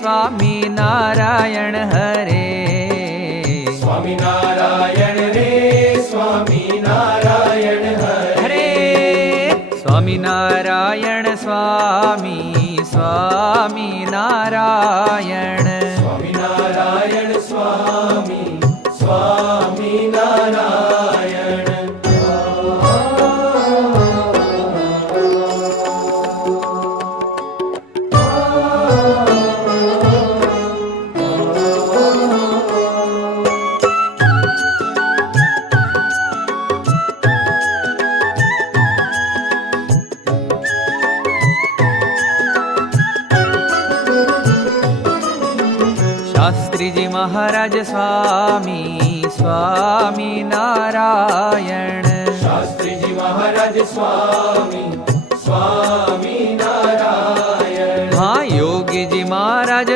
स्वामी नारायण हरे। स्वामी नारायण रे स्वामी नारायण हरे। स्वामी नारायण स्वामी स्वामी नारायण। स्वामी नारायण स्वामी स्वामी नारायण। शास्त्री जी महाराज स्वामी स्वामी नारायण। शास्त्री जी महाराज स्वामी स्वामी नारायण।